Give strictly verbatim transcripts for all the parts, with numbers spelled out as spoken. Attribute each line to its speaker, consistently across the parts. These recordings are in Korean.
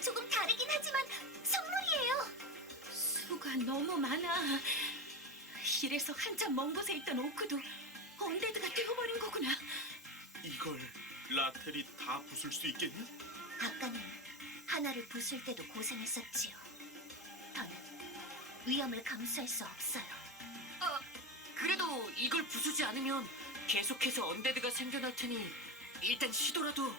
Speaker 1: 조금 다르긴 하지만 선물이에요.
Speaker 2: 수가 너무 많아. 이래서 한참 먼 곳에 있던 오크도 언데드가 되어버린 거구나.
Speaker 3: 이걸 라텔이 다 부술 수 있겠냐?
Speaker 1: 아까는 하나를 부술 때도 고생했었지요. 더는 위험을 감수할 수 없어요.
Speaker 4: 아, 그래도 이걸 부수지 않으면 계속해서 언데드가 생겨날 테니 일단 시도라도.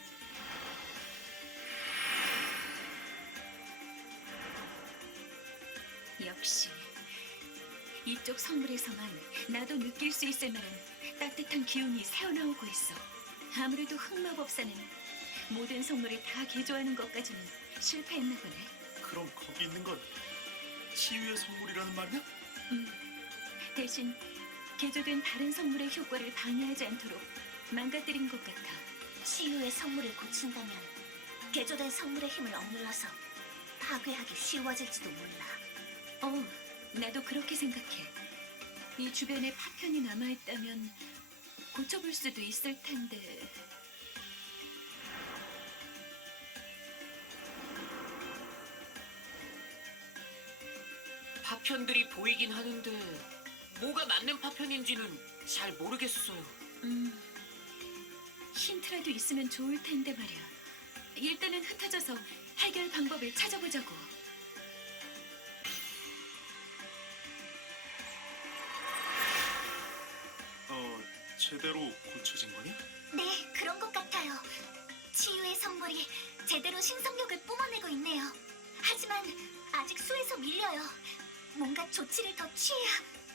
Speaker 2: 역시 이쪽 성물에서만 나도 느낄 수 있을 만한 따뜻한 기운이 새어나오고 있어. 아무래도 흑마법사는 모든 성물을 다 개조하는 것까지는 실패했나 보네.
Speaker 3: 그럼 거기 있는 건 치유의 성물이라는 말이야?
Speaker 2: 음, 대신 개조된 다른 성물의 효과를 방해하지 않도록 망가뜨린 것 같아.
Speaker 1: 치유의 성물을 고친다면 개조된 성물의 힘을 억눌러서 파괴하기 쉬워질지도 몰라.
Speaker 2: 어, 나도 그렇게 생각해. 이 주변에 파편이 남아있다면 고쳐볼 수도 있을 텐데.
Speaker 4: 파편들이 보이긴 하는데 뭐가 맞는 파편인지는 잘 모르겠어요.
Speaker 2: 음, 힌트라도 있으면 좋을 텐데 말이야. 일단은 흩어져서 해결 방법을 찾아보자고.
Speaker 3: 어, 제대로 고쳐진 거냐?
Speaker 1: 네, 그런 것 같아요. 치유의 성물이 제대로 신성력을 뿜어내고 있네요. 하지만 아직 수에서 밀려요. 뭔가 조치를 더 취해야...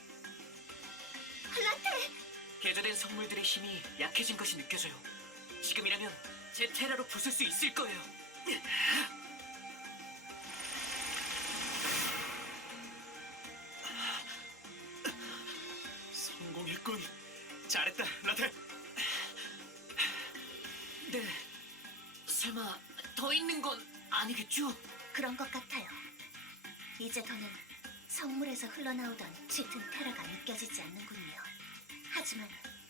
Speaker 1: 라테!
Speaker 4: 개조된 성물들의 힘이 약해진 것이 느껴져요. 지금이라면 제 테라로 부술 수 있을 거예요.
Speaker 3: 성공했군. 잘했다, 라텔.
Speaker 4: 네. 설마 더 있는 건 아니겠죠?
Speaker 1: 그런 것 같아요. 이제 더는 성물에서 흘러나오던 짙은 테라가 느껴지지 않는군요. 하지만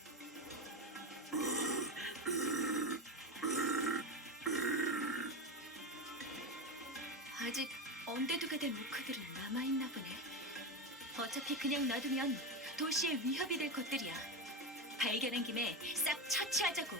Speaker 2: 아직 언데드가 된 오크들은 남아있나 보네. 어차피 그냥 놔두면 도시에 위협이 될 것들이야. 발견한 김에 싹 처치하자고.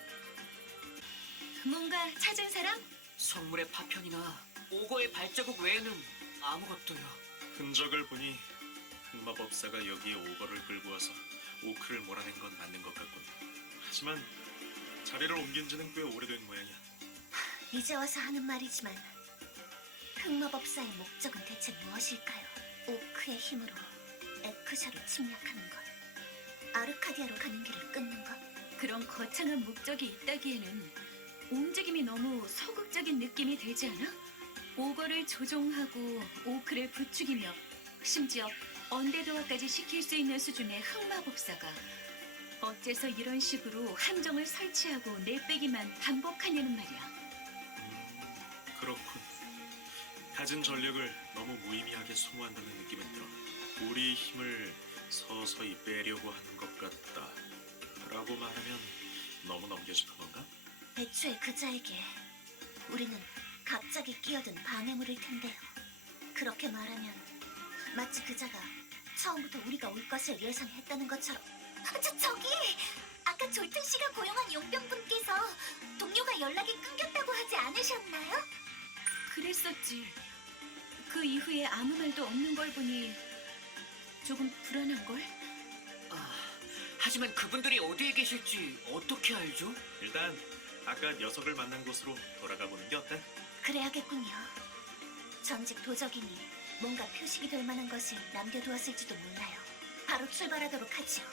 Speaker 2: 뭔가 찾은 사람?
Speaker 4: 성물의 파편이나 오거의 발자국 외에는 아무것도요.
Speaker 3: 흔적을 보니 흑마법사가 여기에 오거를 끌고 와서 오크를 몰아낸 건 맞는 것 같군. 하지만 자리를 옮긴 지는 꽤 오래된 모양이야.
Speaker 1: 이제 와서 하는 말이지만 흑마법사의 목적은 대체 무엇일까요? 오크의 힘으로 에크샤를 침략하는 것, 아르카디아로 가는 길을 끊는 것.
Speaker 2: 그런 거창한 목적이 있다기에는 움직임이 너무 소극적인 느낌이 들지 않아? 오거를 조종하고 오크를 부추기며 심지어 언데드화까지 시킬 수 있는 수준의 흑마법사가 어째서 이런 식으로 함정을 설치하고 내빼기만 반복하냐는 말이야.
Speaker 3: 음, 그렇군. 가진 전력을 너무 무의미하게 소모한다는 느낌은 들어. 우리의 힘을 서서히 빼려고 하는 것 같다 라고 말하면 너무 넘겨짚은 건가?
Speaker 1: 애초에 그자에게 우리는 갑자기 끼어든 방해물일 텐데요. 그렇게 말하면 마치 그자가 처음부터 우리가 올 것을 예상했다는 것처럼. 아, 저, 저기! 아까 졸튼 씨가 고용한 용병분께서 동료가 연락이 끊겼다고 하지 않으셨나요?
Speaker 2: 그랬었지. 그 이후에 아무 말도 없는 걸 보니 조금 불안한걸?
Speaker 4: 아, 하지만 그분들이 어디에 계실지 어떻게 알죠?
Speaker 3: 일단 아까 녀석을 만난 곳으로 돌아가 보는 게 어때?
Speaker 1: 그래야겠군요. 전직 도적이니 뭔가 표식이 될 만한 것을 남겨두었을지도 몰라요. 바로 출발하도록 하죠.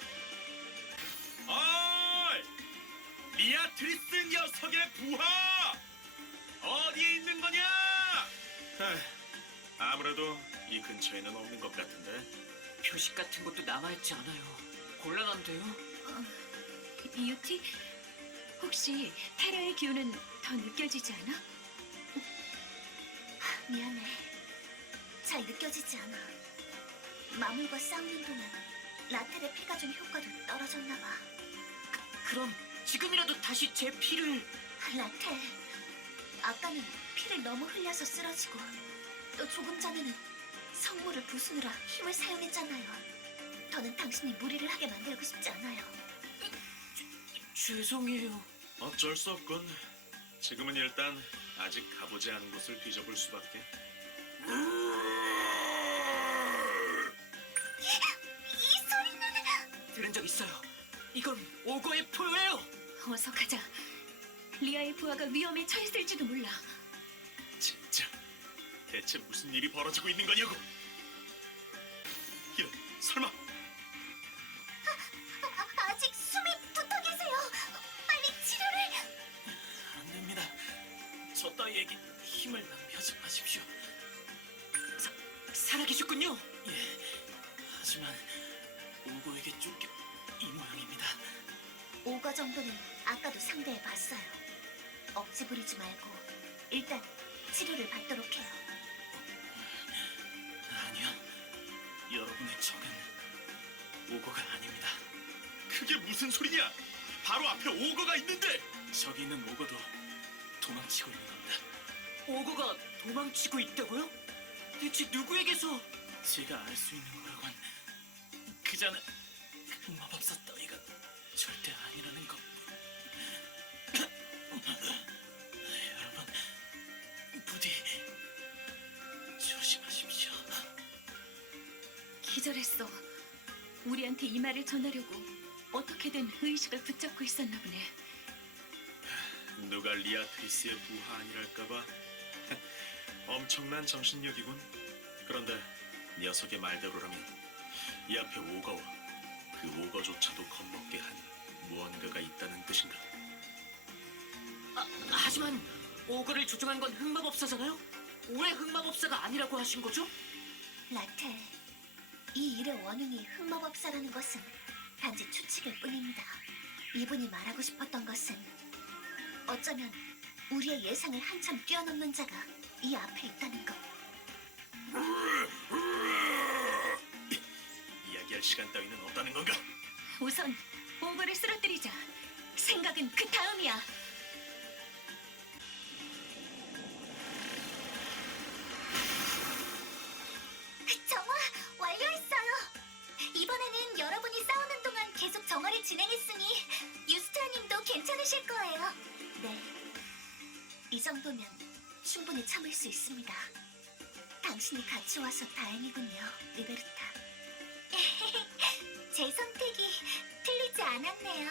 Speaker 3: 어이! 리아트리스 녀석의 부하! 어디에 있는 거냐? 에휴, 아무래도 이 근처에는 없는 것 같은데.
Speaker 4: 표식 같은 것도 남아있지 않아요. 곤란한데요?
Speaker 2: 이유티? 혹시 테라의 기운은 더 느껴지지 않아?
Speaker 1: 미안해. 잘 느껴지지 않아. 마물과 싸우는 동안 라텔의 피가 좀 효과도 떨어졌나 봐.
Speaker 4: 그럼 지금이라도 다시 제 피를...
Speaker 1: 라텔, 아까는 피를 너무 흘려서 쓰러지고 또 조금 전에는 성모를 부수느라 힘을 사용했잖아요. 더는 당신이 무리를 하게 만들고 싶지 않아요.
Speaker 4: 죄송해요.
Speaker 3: 어쩔 수 없군. 지금은 일단 아직 가보지 않은 곳을 뒤져볼 수밖에.
Speaker 1: 이 소리는...
Speaker 4: 들은 적 있어요. 이건 오거의 포효예요.
Speaker 2: 어서 가자. 리아의 부하가 위험에 처했을지도 몰라.
Speaker 3: 진짜 대체 무슨 일이 벌어지고 있는 거냐고. 이런, 설마
Speaker 1: 아, 아직 숨이 붙어 계세요. 빨리 치료를...
Speaker 4: 안 됩니다. 저 따위에게 힘을 낭비하지 마십시오. 사, 살아계셨군요. 예. 하지만 오거에게 쫓겨 이 모양입니다.
Speaker 1: 오거 정도는 아까도 상대해봤어요. 억지 부리지 말고 일단 치료를 받도록 해요.
Speaker 4: 아니요. 여러분의 적은 오거가 아닙니다.
Speaker 3: 그게 무슨 소리냐? 바로 앞에 오거가 있는데.
Speaker 4: 저기 있는 오거도 도망치고 있는 겁니다. 오거가 도망치고 있다고요? 대체 누구에게서? 제가 알 수 있는 거라곤 그자는 그 마법사 따위가 절대 아니라는 것. 여러분, 부디 조심하십시오.
Speaker 2: 기절했어. 우리한테 이 말을 전하려고 어떻게든 의식을 붙잡고 있었나 보네.
Speaker 3: 누가 리아트리스의 부하 아니랄까봐. 엄청난 정신력이군. 그런데 녀석의 말대로라면 이 앞에 오거와 그 오거조차도 겁먹게 한 무언가가 있다는 뜻인가?
Speaker 4: 아, 하지만 오거를 조종한 건 흑마법사잖아요? 왜 흑마법사가 아니라고 하신 거죠?
Speaker 1: 라텔, 이 일의 원흉이 흑마법사라는 것은 단지 추측일 뿐입니다. 이분이 말하고 싶었던 것은 어쩌면 우리의 예상을 한참 뛰어넘는 자가 이 앞에 있다는 것.
Speaker 3: 이야기할 시간 따위는 없다는 건가?
Speaker 2: 우선 오거를 쓰러뜨리자. 생각은 그 다음이야.
Speaker 1: 정화 완료했어요. 이번에는 여러분이 싸우는 동안 계속 정화를 진행했으니 유스트라님도 괜찮으실 거예요. 네, 이 정도면 충분히 참을 수 있습니다. 당신이 같이 와서 다행이군요, 리베르타. 제 선택이 틀리지 않았네요.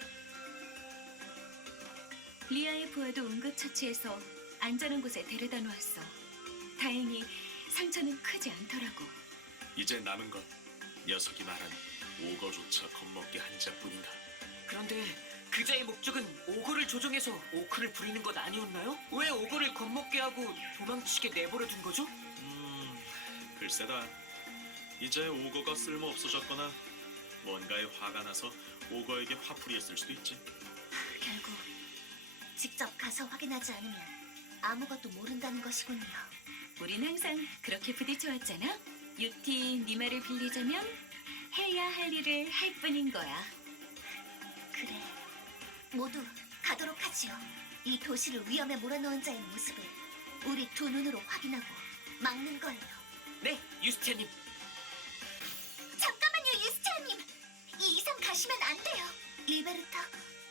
Speaker 2: 리아의 부하도 응급처치해서 안전한 곳에 데려다 놓았어. 다행히 상처는 크지 않더라고.
Speaker 3: 이제 남은 건 녀석이 말한 오거조차 겁먹게 한 자뿐인가?
Speaker 4: 그런데 그자의 목적은 오거를 조종해서 오크를 부리는 것 아니었나요? 왜 오거를 겁먹게 하고 도망치게 내버려 둔 거죠?
Speaker 3: 음, 글쎄다. 이제 오거가 쓸모 없어졌거나 뭔가에 화가 나서 오거에게 화풀이했을 수도 있지.
Speaker 1: 결국 직접 가서 확인하지 않으면 아무것도 모른다는 것이군요.
Speaker 2: 우린 항상 그렇게 부딪혀왔잖아. 유티, 네 말을 빌리자면 해야 할 일을 할 뿐인 거야.
Speaker 1: 그래, 모두 가도록 하지요. 이 도시를 위험에 몰아넣은 자의 모습을 우리 두 눈으로 확인하고 막는 거예요.
Speaker 4: 네, 유스티아님.
Speaker 1: 잠깐만요, 유스티아님. 이 이상 가시면 안 돼요. 리베르타.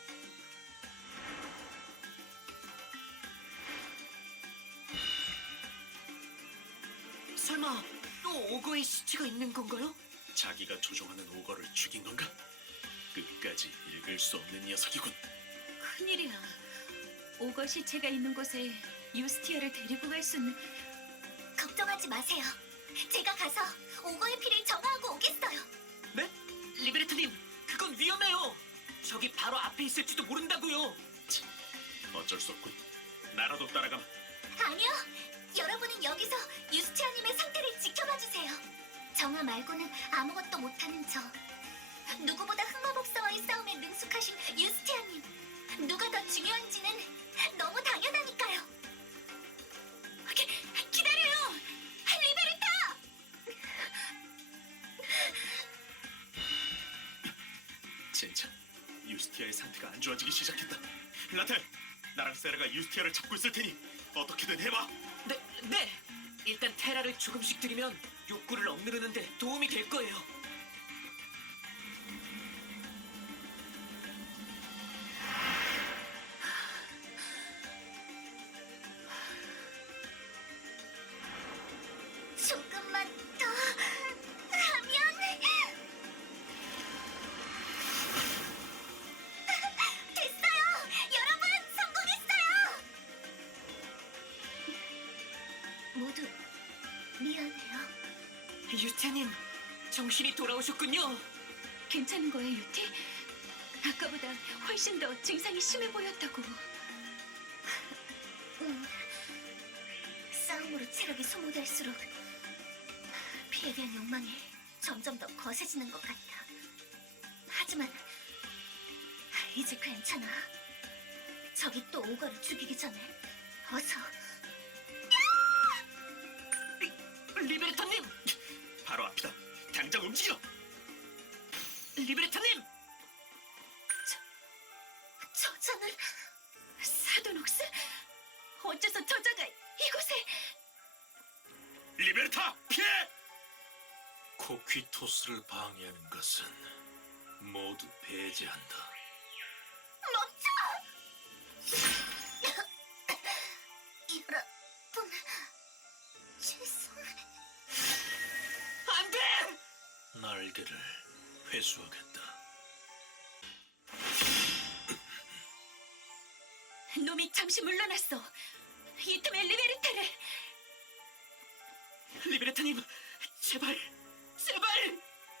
Speaker 4: 설마 또 오거의 시체가 있는 건가요?
Speaker 3: 자기가 조종하는 오거를 죽인 건가? 끝까지 읽을 수 없는 녀석이군.
Speaker 2: 큰일이야. 오거 시체가 있는 곳에 유스티아를 데리고 갈 수는...
Speaker 1: 걱정하지 마세요. 제가 가서 오거의 피를 정화하고 오겠어요.
Speaker 4: 네? 리베르트님, 그건 위험해요. 저기 바로 앞에 있을지도 모른다고요.
Speaker 3: 어쩔 수 없군. 나라도 따라가마.
Speaker 1: 아니요. 여러분은 여기서 유스티아님의 상태를 지켜봐 주세요. 정화 말고는 아무것도 못하는 저. 누구보다 흑마법사와의 싸움에 능숙하신 유스티아님. 누가 더 중요한지는 너무 당연하니까요. 기, 기다려요! 리베르타!
Speaker 3: 진짜 유스티아의 상태가 안 좋아지기 시작했다. 라텔, 나랑 세라가 유스티아를 잡고 있을 테니 어떻게든 해봐.
Speaker 4: 네, 네. 일단 테라를 조금씩 들이면 욕구를 억누르는데 도움이 될 거예요.
Speaker 1: 조금만 더 하면 됐어요! 여러분 성공했어요! 모두 미안해요.
Speaker 4: 유태님, 정신이 돌아오셨군요.
Speaker 2: 괜찮은 거야, 유티? 아까보다 훨씬 더 증상이 심해 보였다고.
Speaker 1: 음, 싸움으로 체력이 소모될수록 피에 대한 욕망이 점점 더 거세지는 것 같아. 하지만 이제 괜찮아. 적이 또 오거를 죽이기 전에 어서.
Speaker 4: 리베르타님!
Speaker 3: 바로 앞이다. 당장 움직여.
Speaker 4: 리베르타님!
Speaker 1: 저자는
Speaker 2: 사도녹스? 어째서 저자가 이곳에?
Speaker 3: 리베르타, 피해! 코퀴토스를 방해하는 것은 모두 배제한다.
Speaker 1: 멈춰! 여러분, 죄송.
Speaker 4: 안 돼!
Speaker 3: 날개를 회수하겠다.
Speaker 2: 놈이 잠시 물러났어. 이 틈에 리베르테를.
Speaker 4: 리베르타님, 제발, 제발!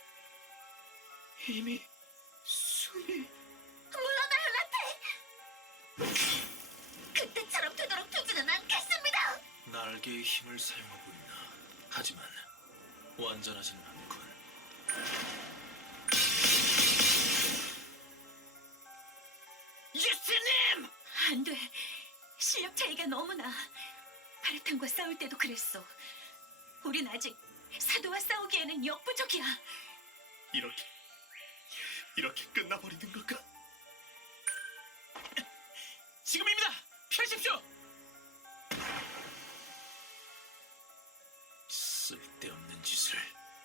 Speaker 4: 이미 숨이...
Speaker 1: 물러나요, 라테! 그때처럼 되도록 두지는 않겠습니다!
Speaker 3: 날개의 힘을 사용하고 있나. 하지만 완전하지는 않군.
Speaker 4: 유태님!
Speaker 2: 안 돼. 실력 차이가 너무나. 파르탄과 싸울 때도 그랬어. 우린 아직 사도와 싸우기에는 역부족이야.
Speaker 3: 이렇게 이렇게 끝나버리는 걸까?
Speaker 4: 지금입니다! 펴십시오!
Speaker 3: 쓸데없는 짓을.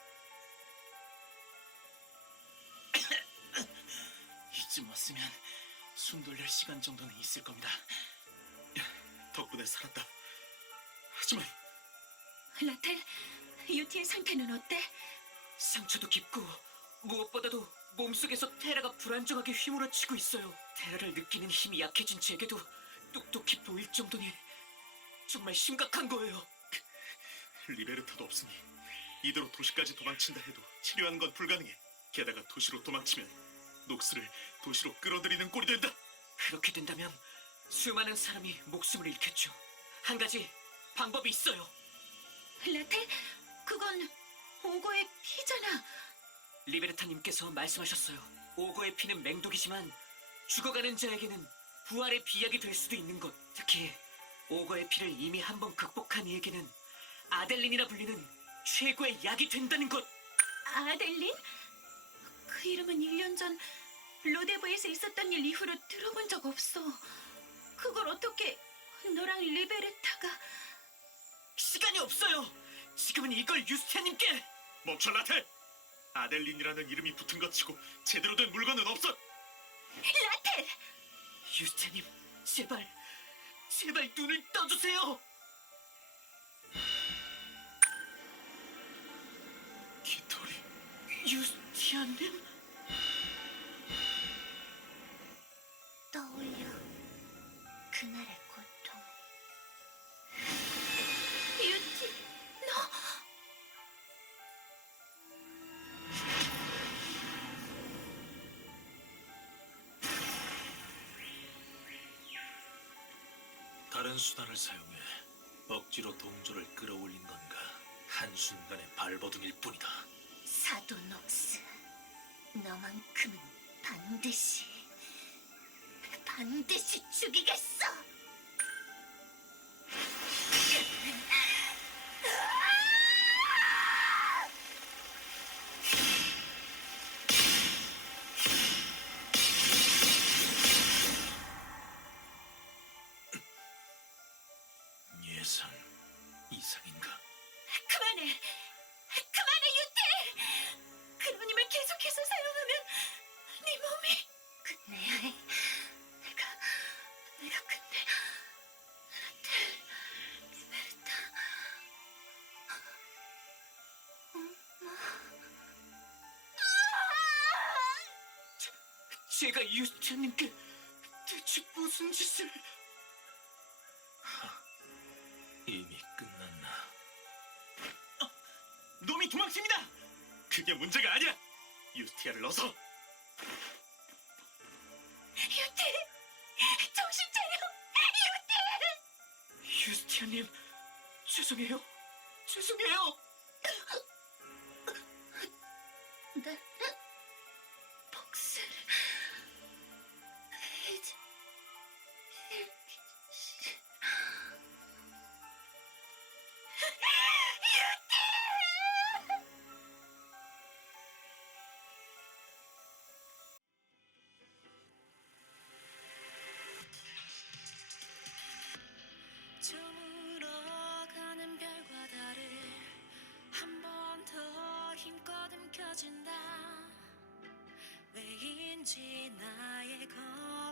Speaker 4: 이쯤 왔으면 숨 돌릴 시간 정도는 있을 겁니다.
Speaker 3: 덕분에 살았다. 하지만
Speaker 2: 라텔, 유티의 상태는 어때?
Speaker 4: 상처도 깊고 무엇보다도 몸속에서 테라가 불안정하게 휘몰아치고 있어요. 테라를 느끼는 힘이 약해진 제게도 똑똑히 보일 정도니 정말 심각한 거예요.
Speaker 3: 리베르타도 없으니 이대로 도시까지 도망친다 해도 치료하는 건 불가능해. 게다가 도시로 도망치면 녹스를 도시로 끌어들이는 꼴이 된다.
Speaker 4: 그렇게 된다면 수많은 사람이 목숨을 잃겠죠. 한 가지 방법이 있어요.
Speaker 2: 라텔, 그건 오거의 피잖아.
Speaker 4: 리베르타님께서 말씀하셨어요. 오거의 피는 맹독이지만 죽어가는 자에게는 부활의 비약이 될 수도 있는 것. 특히 오거의 피를 이미 한번 극복한 이에게는 아델린이라 불리는 최고의 약이 된다는 것.
Speaker 2: 아델린? 그 이름은 일 년 전 로데브에서 있었던 일 이후로 들어본 적 없어. 그걸 어떻게 너랑 리베르타가...
Speaker 4: 시간이 없어요. 지금은 이걸 유스티아님께.
Speaker 3: 멈춰, 라텔! 아델린이라는 이름이 붙은 것 치고 제대로 된 물건은 없어.
Speaker 2: 라텔!
Speaker 4: 유스티아님, 제발, 제발 눈을 떠주세요.
Speaker 3: 기토리.
Speaker 4: 유스티아님?
Speaker 1: 떠올려. 그날의 고통.
Speaker 2: 유티, 너...
Speaker 3: 다른 수단을 사용해 억지로 동조를 끌어올린 건가? 한순간의 발버둥일 뿐이다.
Speaker 1: 사도 녹스, 너만큼은 반드시, 반드시 죽이겠어!
Speaker 2: 그만해, 유태! 그런 힘을 계속해서 사용하면 네 몸이...
Speaker 1: 끝내야 해. 내가, 내가 끝내. 베르타.
Speaker 4: 제가 유스티아님께 대체 무슨 짓을... 이미 끝났나? 어, 놈이 도망칩니다!
Speaker 3: 그게 문제가 아니야. 유스티아를 넣어서.
Speaker 2: 유태! 정신 차려! 유태!
Speaker 4: 유스티아님, 죄송해요. 죄송해요.
Speaker 1: 난 복수를 이제
Speaker 5: 저물어가는 별과 달을 한 번 더 힘껏 움켜쥔다. 왜인지 나의 걸